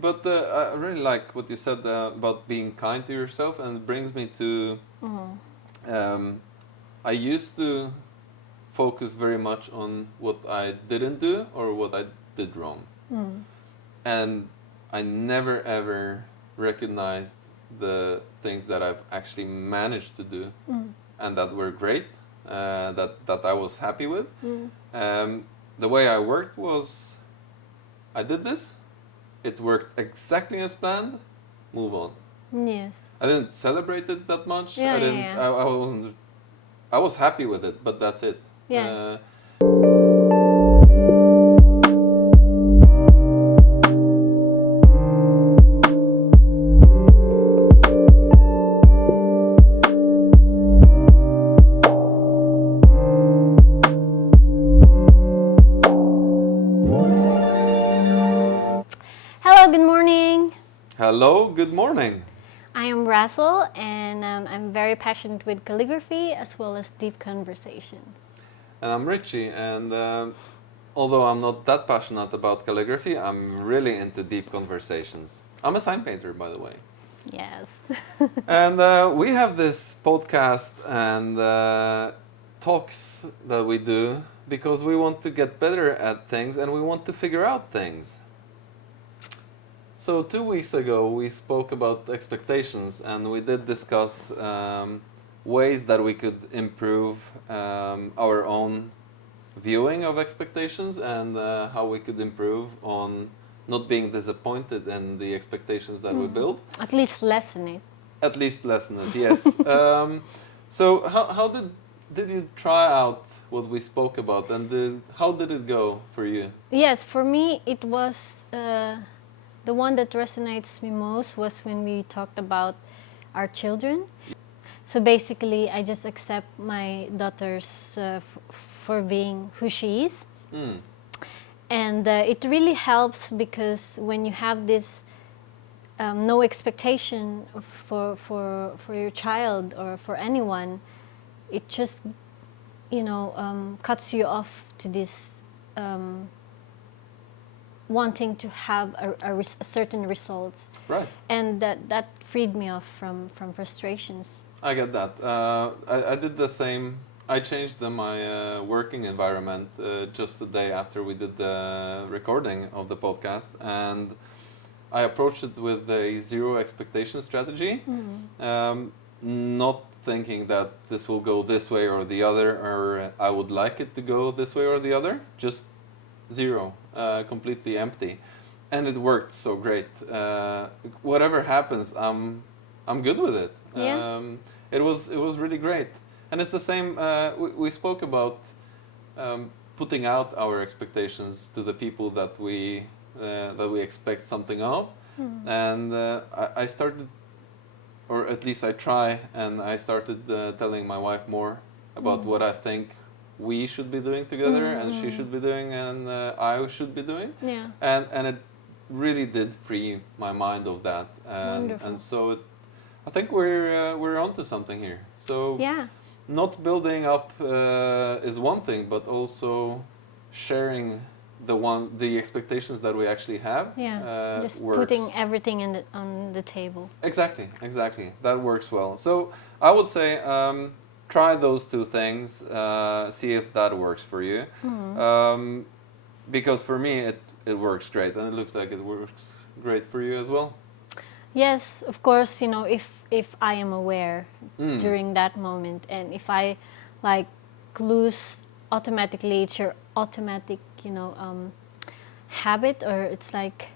But I really like what you said about being kind to yourself, and it brings me to. I used to focus very much on what I didn't do or what I did wrong, and I never ever recognized the things that I've actually managed to do, and that were great, that I was happy with. The way I worked was, I did this, it worked exactly as planned, move on. Yes. I didn't celebrate it that much. Yeah, I yeah, didn't. yeah. I wasn't. I was happy with it, but that's it. Yeah. Hello, good morning. Hello. Good morning. I am Russell, and I'm very passionate with calligraphy as well as deep conversations. And I'm Richie. And although I'm not that passionate about calligraphy, I'm really into deep conversations. I'm a sign painter, by the way. Yes. And we have this podcast and talks that we do because we want to get better at things and we want to figure out things. So 2 weeks ago we spoke about expectations and we did discuss ways that we could improve our own viewing of expectations and how we could improve on not being disappointed in the expectations that we build. At least lessen it. At least lessen it, yes. So how did you try out what we spoke about and how did it go for you? Yes, for me, it was the one that resonates me most was when we talked about our children. So basically, I just accept my daughter's for being who she is. And it really helps because when you have this no expectation for your child or for anyone, it just cuts you off to this wanting to have a certain results. Right. And that freed me off from frustrations. I get that. I did the same. I changed my working environment just the day after we did the recording of the podcast, and I approached it with a zero expectation strategy, not thinking that this will go this way or the other, or I would like it to go this way or the other. Just zero, completely empty, and it worked so great. Whatever happens, I'm good with it. Yeah. It was really great, and it's the same. We spoke about putting out our expectations to the people that we expect something of, and I started, or at least I try, and I started telling my wife more about what I think we should be doing together, and she should be doing, and I should be doing. Yeah. And it really did free my mind of that, Wonderful. and so I think we're onto something here. So Yeah. not building up is one thing, but also sharing the expectations that we actually have. Yeah. Just works. putting everything on the table. Exactly. That works well. So I would say try those two things. See if that works for you. Because for me it works great, and it looks like it works great for you as well. Yes, of course, if I am aware during that moment, and if I like lose automatically, it's your automatic, habit, or it's like,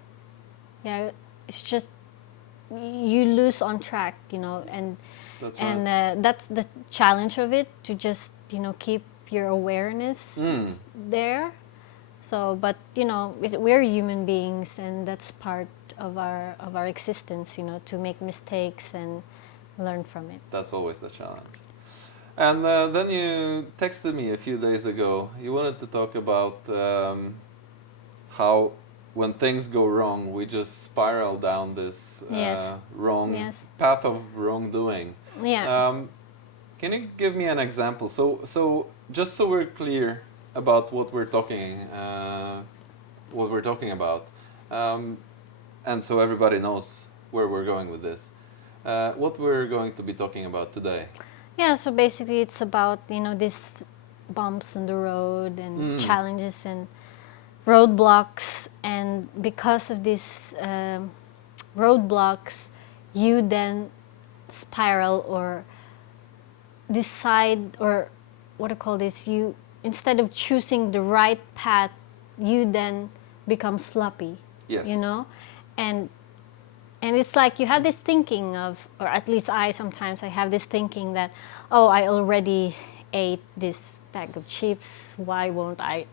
yeah, it's just you lose on track, and That's and right. that's the challenge of it, to just keep your awareness there. So, but we're human beings, and that's part of our existence, to make mistakes and learn from it. That's always the challenge. And then you texted me a few days ago. You wanted to talk about how when things go wrong, we just spiral down this Yes. wrong Yes. path of wrongdoing. Yeah. Can you give me an example? So just so we're clear about what we're talking about. and so everybody knows where we're going with this. What we're going to be talking about today. Yeah, so basically it's about, these bumps in the road and challenges and roadblocks. And because of these roadblocks, you then spiral or decide, or what do you call this? You, instead of choosing the right path, you then become sloppy. Yes. And it's like you have this thinking of, or at least I have this thinking that, oh, I already ate this bag of chips. Why won't I,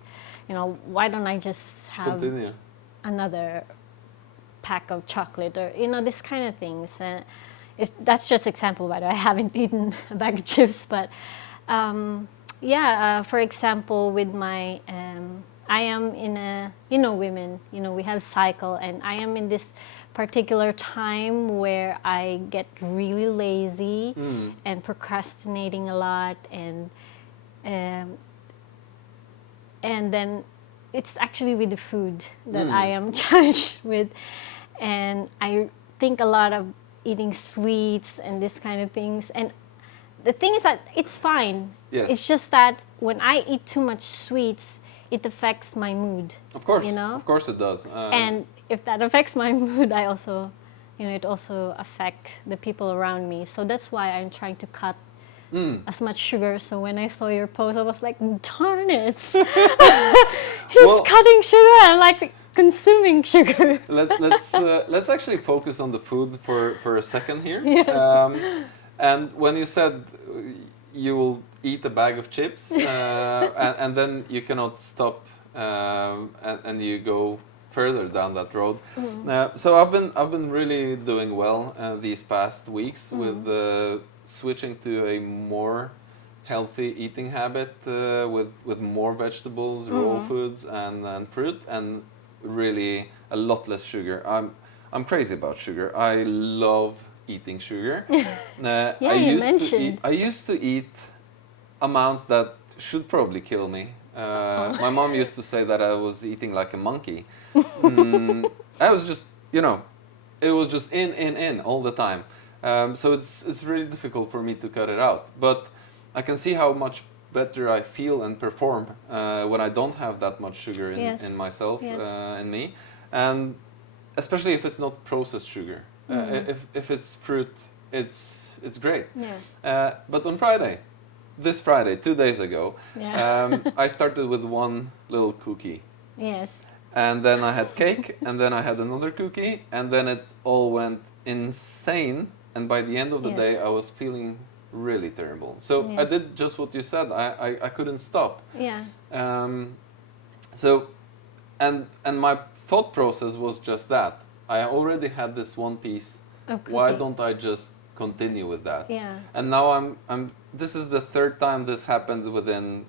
why don't I just have Continue. another pack of chocolate, or, this kind of things. That's just example, by the way. I haven't eaten a bag of chips, but for example, with my, I am in a, women, we have cycle, and I am in this particular time where I get really lazy and procrastinating a lot, and then it's actually with the food that I am challenged with, and I think a lot of eating sweets and this kind of things. And the thing is that it's fine. Yes. It's just that when I eat too much sweets, it affects my mood. Of course. Of course it does. And if that affects my mood, I also, it also affects the people around me. So that's why I'm trying to cut as much sugar. So when I saw your post, I was like, darn it. He's cutting sugar. I'm like consuming sugar. Let's actually focus on the food for a second here. Yes. And when you said you will eat a bag of chips and then you cannot stop and you go further down that road. So I've been really doing well these past weeks with switching to a more healthy eating habit with more vegetables, raw foods, and fruit, and really a lot less sugar. I'm crazy about sugar. I love eating sugar. I used to eat amounts that should probably kill me. My mom used to say that I was eating like a monkey. I was just, it was just in all the time. So it's really difficult for me to cut it out. But I can see how much better I feel and perform when I don't have that much sugar in myself, in me. And especially if it's not processed sugar. If it's fruit, it's great. Yeah. But on this Friday, 2 days ago, I started with one little cookie. Yes. And then I had cake, and then I had another cookie, and then it all went insane. And by the end of the day, I was feeling really terrible. So I did just what you said. I couldn't stop. Yeah. So, and my thought process was just that. I already had this one piece. Why don't I just continue with that? Yeah. And now this is the third time this happened within,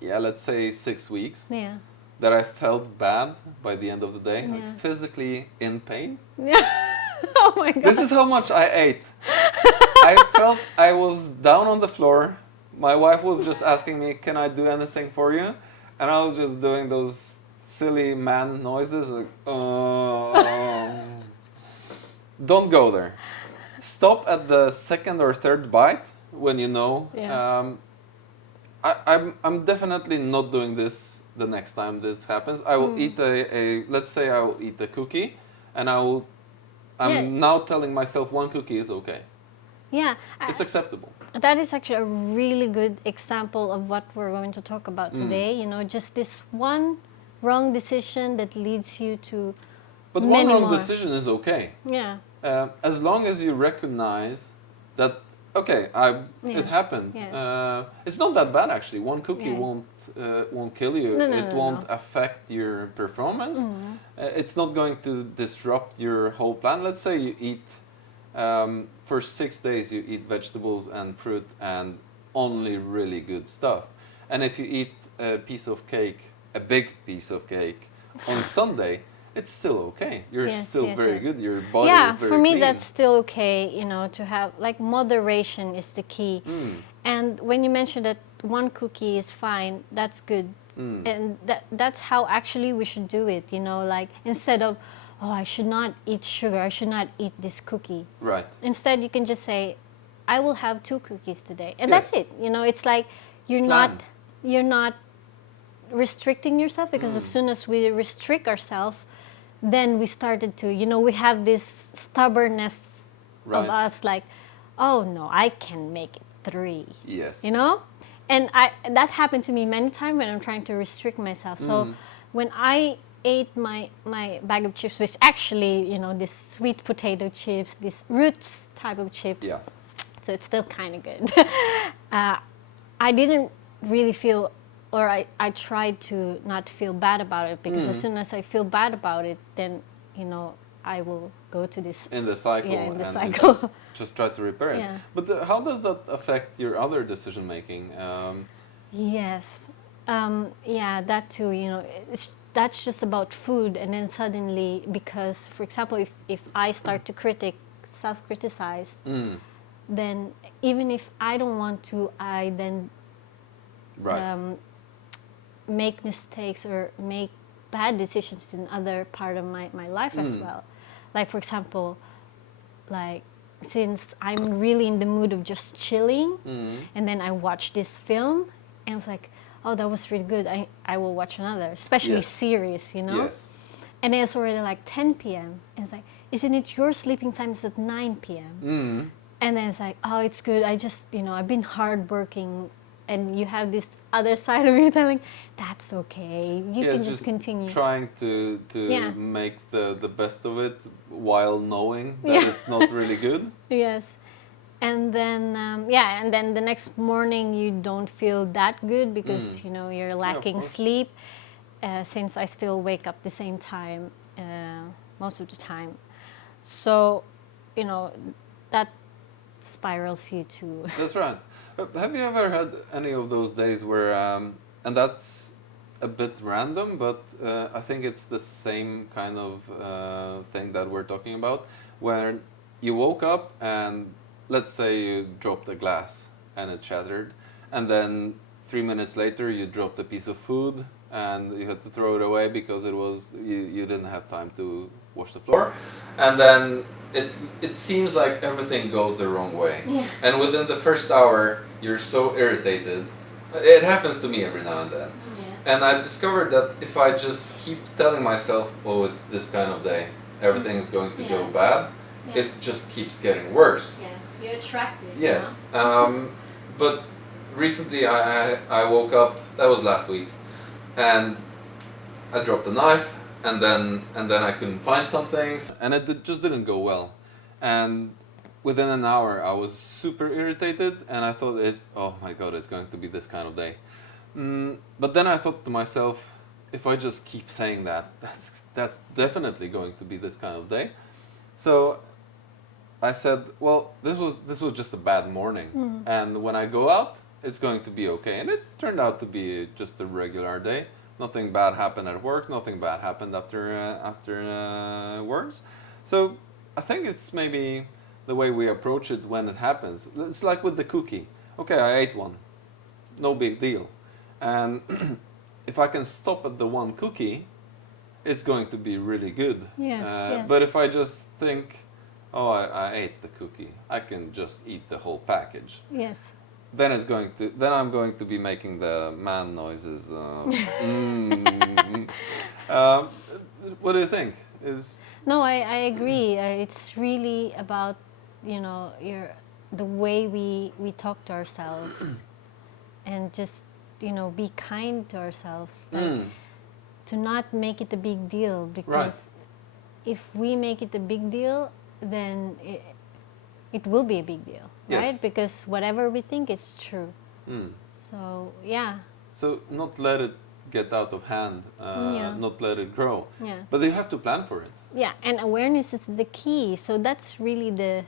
let's say 6 weeks. Yeah. That I felt bad by the end of the day, like physically in pain. Yeah. Oh my God. This is how much I ate. I felt I was down on the floor. My wife was just asking me, "Can I do anything for you?" And I was just doing those silly man noises, like, Don't go there. Stop at the second or third bite when you know. Yeah. I'm definitely not doing this the next time this happens. I will eat let's say I will eat a cookie, and I'm now telling myself one cookie is okay. Yeah. It's acceptable. That is actually a really good example of what we're going to talk about today. Just this one wrong decision that leads you to But many one wrong more. decision is okay. Yeah. As long as you recognize that, okay, it happened. Yeah. It's not that bad actually. One cookie won't kill you. No, It won't affect your performance. It's not going to disrupt your whole plan. Let's say you eat for 6 days. You eat vegetables and fruit and only really good stuff. And if you eat a piece of cake, a big piece of cake, on Sunday, it's still okay. You're still very good. Your body is very for me clean. that's still okay, to have, like, moderation is the key. And when you mentioned that one cookie is fine, that's good. And that's how actually we should do it, like, instead of, oh, I should not eat sugar, I should not eat this cookie. Right. Instead, you can just say, I will have 2 cookies today. And Yes. that's it. You know, it's like you're Plan. not restricting yourself, because as soon as we restrict ourselves, then we started to, you know, we have this stubbornness Right. of us, like, oh no, I can make it 3. Yes. You know? And that happened to me many times when I'm trying to restrict myself. So when I ate my bag of chips, which actually, you know, this sweet potato chips, this roots type of chips, Yeah. so it's still kind of good. I didn't really feel, or I tried to not feel bad about it, because as soon as I feel bad about it, then, you know, I will go to this In the cycle. Yeah, in the and cycle. just try to repair it. Yeah. But how does that affect your other decision making? Yes. Yeah, that too, you know, that's just about food. And then suddenly, because, for example, if I start to self-criticize, then even if I don't want to, I then Right. make mistakes or make bad decisions in other part of my life as well. Like, for example, like, since I'm really in the mood of just chilling, and then I watch this film, and I was like, oh, that was really good, I will watch another, especially Yes. series, you know? Yes. And then it's already like 10 p.m. And it's like, isn't it your sleeping time is at 9 p.m.? And then it's like, oh, it's good, I just, you know, I've been hardworking. And you have this other side of you telling, that's okay, you can just continue. Trying to Yeah. make the best of it while knowing that it's not really good. Yes. And then, and then the next morning you don't feel that good, because, you know, you're lacking course. sleep, since I still wake up the same time most of the time. So, you know, that spirals you to... That's right. Have you ever had any of those days where, and that's a bit random, but I think it's the same kind of thing that we're talking about, where you woke up and let's say you dropped a glass and it shattered, and then 3 minutes later you dropped a piece of food and you had to throw it away because you didn't have time to wash the floor, and then it seems like everything goes the wrong way. Yeah. And within the first hour you're so irritated. It happens to me every now and then. Yeah. And I discovered that if I just keep telling myself, oh, it's this kind of day, everything is going to go Yeah. bad, Yeah. it just keeps getting worse. Yeah, you attract it. Yes. But recently I woke up, that was last week, and I dropped a knife, and then I couldn't find some things, and just didn't go well. And within an hour I was super irritated, and I thought, oh my god, it's going to be this kind of day. But then I thought to myself, if I just keep saying that, that's definitely going to be this kind of day. So I said, well, this was just a bad morning, and when I go out, it's going to be okay. And it turned out to be just a regular day. Nothing bad happened at work. Nothing bad happened afterwards. So I think it's maybe the way we approach it when it happens. It's like with the cookie. Okay, I ate one. No big deal. And if I can stop at the one cookie, it's going to be really good. Yes, yes. But if I just think, oh, I ate the cookie, I can just eat the whole package. Yes. Then I'm going to be making the man noises. What do you think? No, I agree. It's really about, you know, the way we talk to ourselves, and just, you know, be kind to ourselves. Like, to not make it a big deal, because if we make it a big deal, then it will be a big deal, Yes. right? Because whatever we think is true. So, yeah. So not let it get out of hand, not let it grow. Yeah. But you have to plan for it. Yeah, and awareness is the key. So that's really the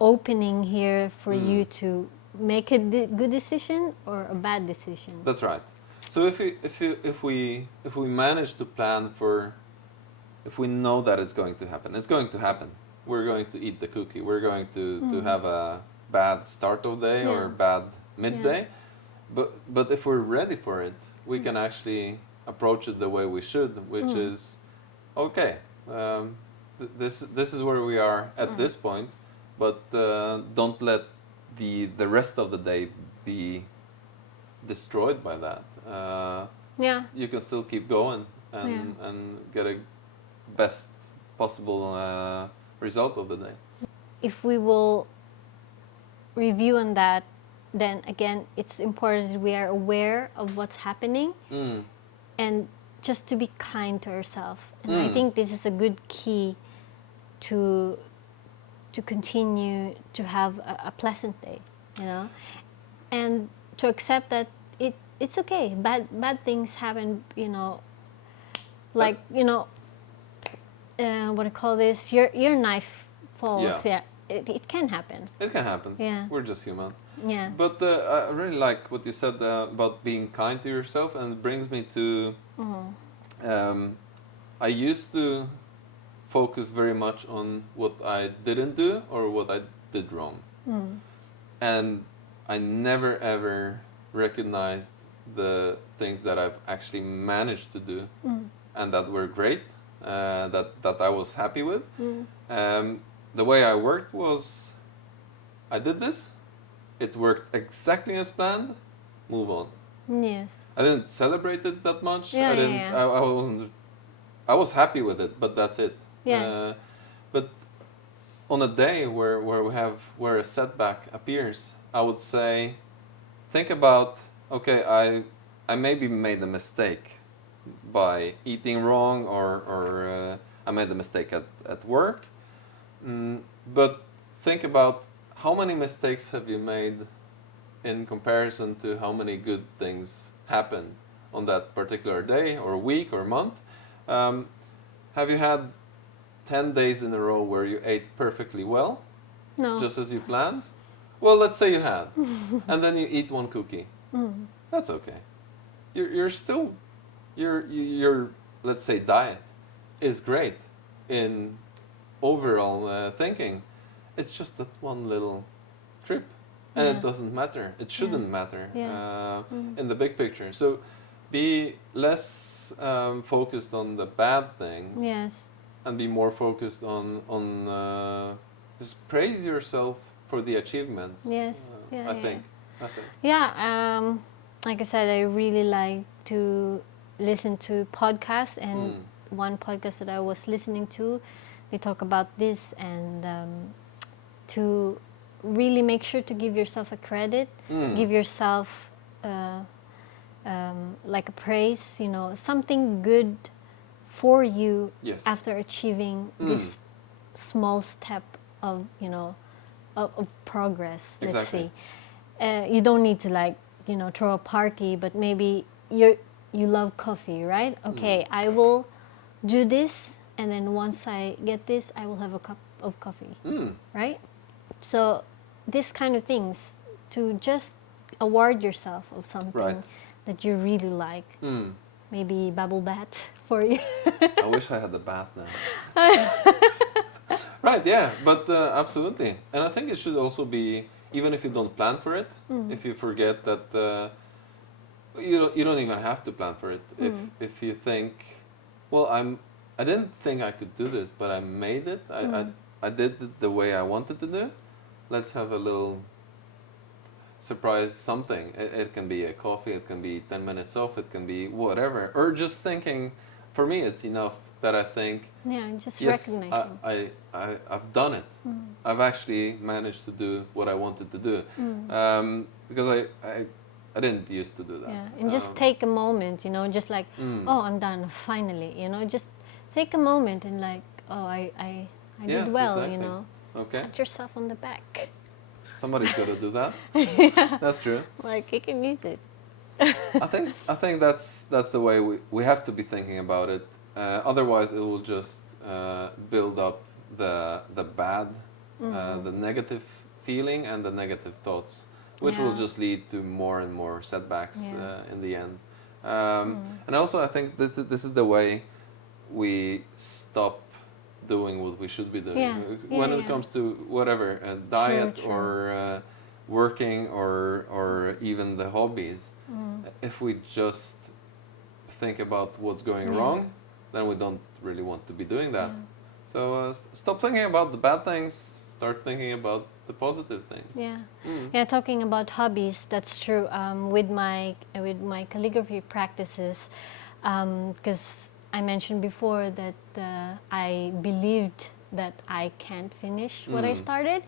opening here for you to make a good decision or a bad decision. That's right. So if we manage to plan for, if we know that it's going to happen, it's going to happen. We're going to eat the cookie. We're going to have a bad start of day or bad midday. But if we're ready for it, we can actually approach it the way we should, which is okay, this is where we are at this point, but don't let the rest of the day be destroyed by that. Yeah. You can still keep going Yeah. and get a best possible result of the day. If we will review on that, then again, it's important that we are aware of what's happening Mm. and just to be kind to ourselves. And I think this is a good key to continue to have a pleasant day, you know, and to accept that it's okay. Bad things happen, you know, like what I call this, your knife falls. Yeah. Yeah, it can happen. It can happen. Yeah. We're just human. Yeah. But I really like what you said about being kind to yourself, and it brings me to. I used to focus very much on what I didn't do or what I did wrong, and I never ever recognized the things that I've actually managed to do, and that were great, that I was happy with. The way I worked was, I did this, it worked exactly as planned, move on. Yes. I didn't celebrate it that much. Yeah, I yeah, didn't. yeah. I wasn't. I was happy with it, but that's it. Yeah. But on a day where a setback appears, I would say, think about, okay, I maybe made a mistake by eating wrong, or I made a mistake at work. But think about, how many mistakes have you made in comparison to how many good things happened on that particular day or week or month. Have you had 10 days in a row where you ate perfectly well, No. just as you planned? Well, let's say you had, and then you eat one cookie. That's okay. You're still, your let's say diet is great in overall thinking. It's just that one little trip, and Yeah. it doesn't matter. It shouldn't matter Yeah. in the big picture. So be less focused on the bad things, Yes. and be more focused on just praise yourself for the achievements. Yes. Yeah, I yeah. think. Yeah. Like I said, I really like to listen to podcasts, and one podcast that I was listening to, they talk about this, and to really make sure to give yourself a credit, give yourself like a praise, you know, something good for you. Yes. After achieving this small step of, you know, of progress. Let's Exactly. say you don't need to, like, you know, throw a party, but maybe you love coffee, right? Okay, I will do this, and then once I get this, I will have a cup of coffee, right? So this kind of things, to just award yourself of something Right. that you really like. Maybe bubble bath for you. I wish I had the bath now. Right, yeah, but absolutely. And I think it should also be, even if you don't plan for it, if you forget that you don't even have to plan for it. If you think, well, I didn't think I could do this, but I made it. I did it the way I wanted to do. Let's have a little surprise something. It can be a coffee, it can be 10 minutes off, it can be whatever. Or just thinking, for me it's enough that I think, Yeah, just yes, recognizing. I've done it. I've actually managed to do what I wanted to do. Because I didn't used to do that. Yeah, and just take a moment, you know, just like, oh, I'm done, finally, you know, just take a moment and, like, oh, I Yes, did well, exactly. you know. Okay. Pat yourself on the back. Somebody's got to do that. That's true. Like, you can use it. I think that's the way we have to be thinking about it. Otherwise, it will just build up the bad, the negative feeling and the negative thoughts, which will Yeah. just lead to more and more setbacks Yeah. in the end. And also, I think that this is the way we stop doing what we should be doing. Yeah. When Yeah, it yeah. comes to whatever, diet True. or working or even the hobbies, if we just think about what's going Yeah. wrong, then we don't really want to be doing that. So stop thinking about the bad things. Start thinking about the positive things. Yeah, yeah. Talking about hobbies, that's true. With my calligraphy practices, because I mentioned before that I believed that I can't finish what I started,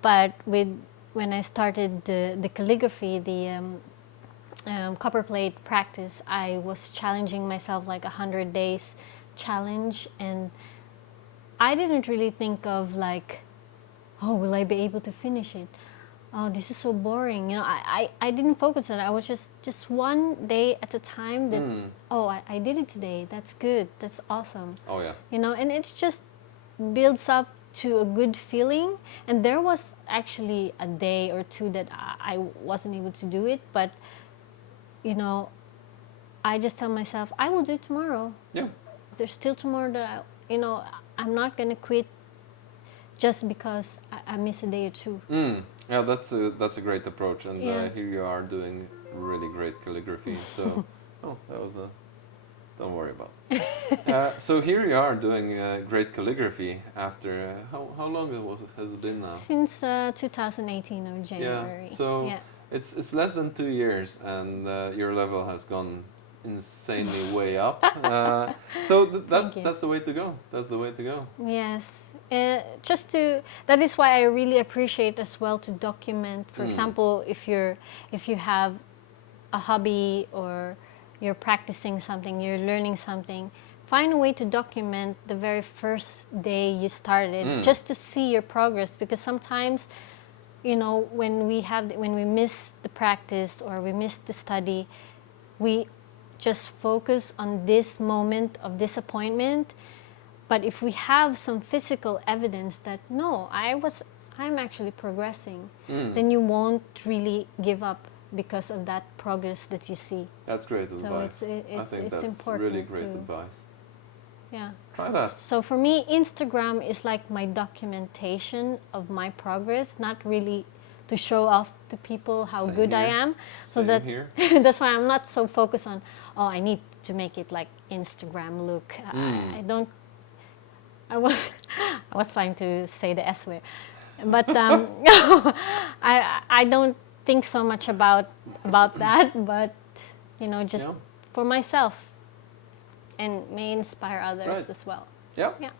but when I started the calligraphy, the copper plate practice, I was challenging myself like 100 days challenge, and I didn't really think of like, oh, will I be able to finish it? Oh, this is so boring. You know, I didn't focus on it. I was just one day at a time that, oh, I did it today. That's good. That's awesome. Oh yeah. You know, and it's just builds up to a good feeling. And there was actually a day or two that I wasn't able to do it, but, you know, I just tell myself, I will do it tomorrow. Yeah. There's still tomorrow that, I'm not going to quit just because I miss a day or two. Yeah, that's a great approach, and Yeah. here you are doing really great calligraphy. So, that was a. Don't worry about it. So here you are doing great calligraphy after how long has it been now? Since 2018 or January. Yeah. So yeah. it's less than 2 years, and your level has gone insanely way up. So that's the way to go. That's the way to go. Yes, that is why I really appreciate as well to document. For example, if you have a hobby or you're practicing something, you're learning something, find a way to document the very first day you started, just to see your progress. Because sometimes, when we miss the practice or we miss the study, we just focus on this moment of disappointment. But if we have some physical evidence that no, I'm actually progressing, then you won't really give up because of that progress that you see. That's great advice. So I think it's that's important really great advice. Yeah. Try that. So for me, Instagram is like my documentation of my progress, not really to show off to people how Same good I here. am. So Same that here. that's why I'm not so focused on, I need to make it like Instagram look. I don't. I was trying to say the S word, but I don't think so much about that. But just for myself, and may inspire others as well. Yeah. Yeah.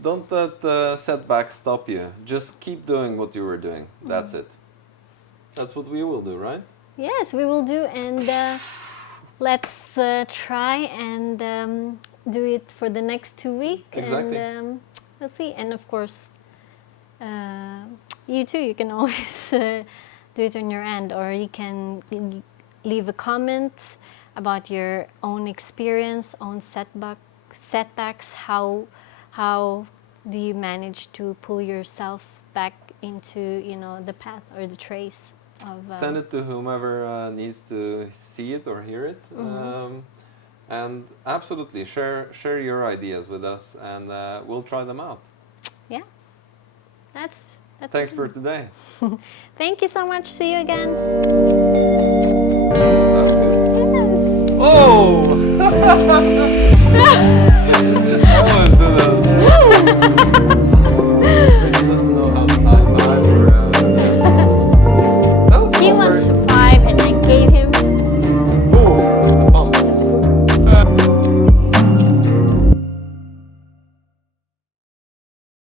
Don't let setbacks stop you. Just keep doing what you were doing. That's it. That's what we will do, right? Yes, we will do, and let's try and do it for the next 2 weeks. Exactly. And let's see. And of course, you too. You can always do it on your end, or you can leave a comment about your own experience, own setbacks. How do you manage to pull yourself back into the path or the trace of Send it to whomever needs to see it or hear it, and absolutely share your ideas with us, and we'll try them out. Yeah, that's Thanks for today. Thank you so much. See you again. That's good. Yes. Oh!